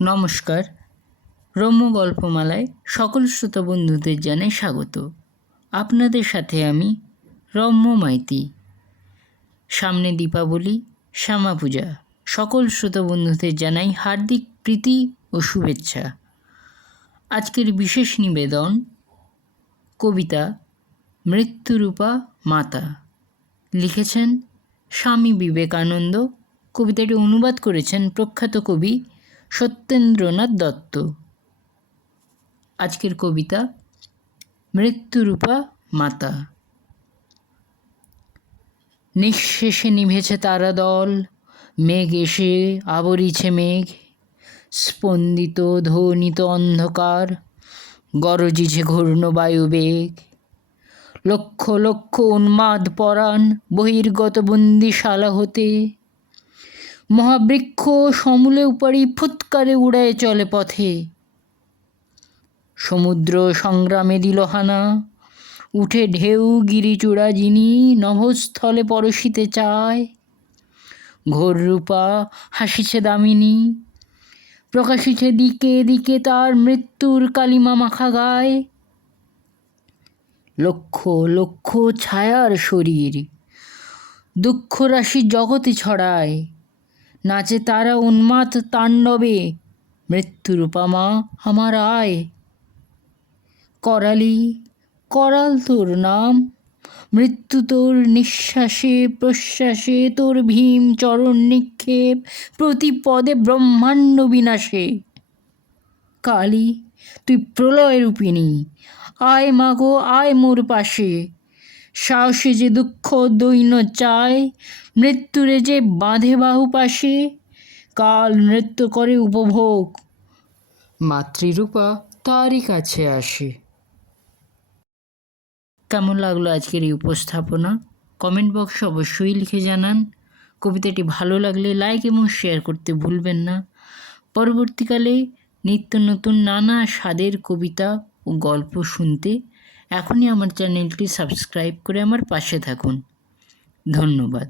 নমস্কার। রম্য গল্পমালায় সকল শ্রোতা বন্ধুদের জানাই স্বাগত। আপনাদের সাথে আমি রম্য মাইতি। সামনে দীপাবলি, শ্যামা পূজা। সকল শ্রোতা বন্ধুদের জানাই হার্দিক প্রীতি ও শুভেচ্ছা। আজকের বিশেষ নিবেদন কবিতা মৃত্যুরূপা মাতা। লিখেছেন স্বামী বিবেকানন্দ। কবিতাটি অনুবাদ করেছেন প্রখ্যাত কবি সত্যেন্দ্রনাথ দত্ত। আজকের কবিতা মৃত্যুরূপা মাতা। নিঃশেষে নিভেছে তারা দল, মেঘ এসে আবরিছে মেঘ, স্পন্দিত ধ্বনিত অন্ধকার, গরজিছে ঘূর্ণ বায়ুবেগ। লক্ষ লক্ষ উন্মাদ পরাণ বহির্গত বন্দিশালা হতে, মহাবৃক্ষ সমূলে উপারি ফুৎকারে উড়ায় চলে পথে। সমুদ্র সংগ্রামে দিল হানা, উঠে ঢেউ গিরিচূড়া যিনি নভস্থলে পরশিতে চায়। ঘোর রূপা হাসিছে দামিনী, প্রকাশিছে দিকে দিকে তার মৃত্যুর কালিমা মাখা গায়। লক্ষ লক্ষ ছায়ার শরীর দুঃখ রাশি জগতে ছড়ায়, নাচে তারা উন্মাদ তাণ্ডবে, মৃত্যুরূপা মা আমার আয়। করালি করাল তোর নাম, মৃত্যু তোর নিঃশ্বাসে প্রশ্বাসে, তোর ভীম চরণ নিক্ষেপ প্রতি পদে ব্রহ্মাণ্ড বিনাশে। কালী তুই প্রলয় রূপিণী, আয় মাগো আয় মোর পাশে। সাহসে যে দুঃখ দৈন্য চায়, মৃত্যুরে যে বাঁধে বাহু পাশে। কাল নৃত্য করে উপভোগ, মাতৃরূপা তারই কাছে আসে। কেমন লাগলো আজকের এই উপস্থাপনা? কমেন্ট বক্সে অবশ্যই লিখে জানান। কবিতাটি ভালো লাগলে লাইক এবং শেয়ার করতে ভুলবেন না। পরবর্তীকালে নিত্য নতুন নানা স্বাদের কবিতা ও গল্প শুনতে এখনই আমার চ্যানেলটি সাবস্ক্রাইব করে আমার পাশে থাকুন। ধন্যবাদ।